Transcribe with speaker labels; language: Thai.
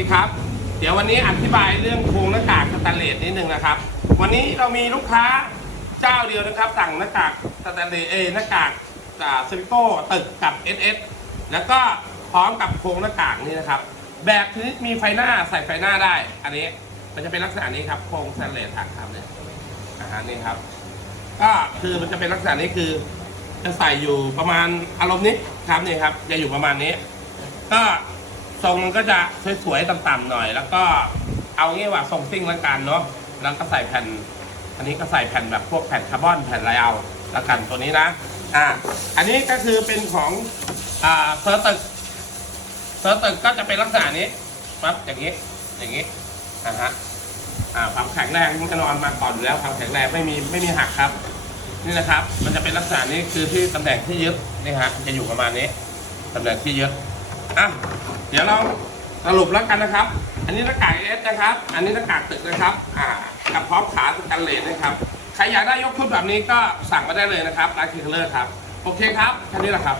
Speaker 1: ดีครับ เดี๋ยววันนี้อธิบายเรื่องโครงหน้ากากสแตนเลสนิดนึงนะครับ วันนี้เรามีลูกค้าเจ้าเดียวนะครับสั่งหน้ากากสแตนเลสเอหน้ากากจากซิลิโก้ตึกกับ SS แล้วก็พร้อมกับโครงหน้ากากนี่นะครับ แบบชนิดมีไฟหน้าใส่ไฟหน้าได้ อันนี้มันจะเป็นลักษณะนี้ครับโครงสแตนเลสถักครับเนี่ยอาหารนี่ครับ ก็คือมันจะเป็นลักษณะนี้คือจะใส่อยู่ประมาณอารมณ์นี้ครับนี่ครับจะอยู่ประมาณนี้ ก็ ทรงมันก็จะสวยๆต่ำๆหน่อย แล้วก็เอางี้ว่าทรงซิ่งแล้วกันเนาะแล้วก็ใส่แผ่น อันนี้ก็ใส่แผ่นแบบพวกแผ่นคาร์บอนแผ่นอะไรเอาแล้วกันตัวนี้นะอ่าอันนี้ก็คือเป็นของอ่าเซอร์ตึกเซอร์ตึกก็จะเป็นลักษณะนี้ปั๊บอย่างนี้อย่างนี้อ่าฮะอ่าความแข็งแรงแน่นอนมาก่อนอยู่แล้วความแข็งแรงไม่มีไม่มีหักครับนี่นะครับ มันจะเป็นลักษณะนี้คือที่ตำแหน่งที่ยึดนี่ฮะจะอยู่ประมาณนี้ตำแหน่งที่ยึด อะเดี๋ยวเราสรุปแล้วกันนะครับ อันนี้หน้ากากเอสนะครับ อันนี้หน้ากากตึกนะครับ อ่ากับพร้อมขาสกันเลนนะครับ ใครอยากได้ยกชุดแบบนี้ก็สั่งมาได้เลยนะครับร้านคิงเลอร์ครับ โอเคครับ แค่นี้แหละครับ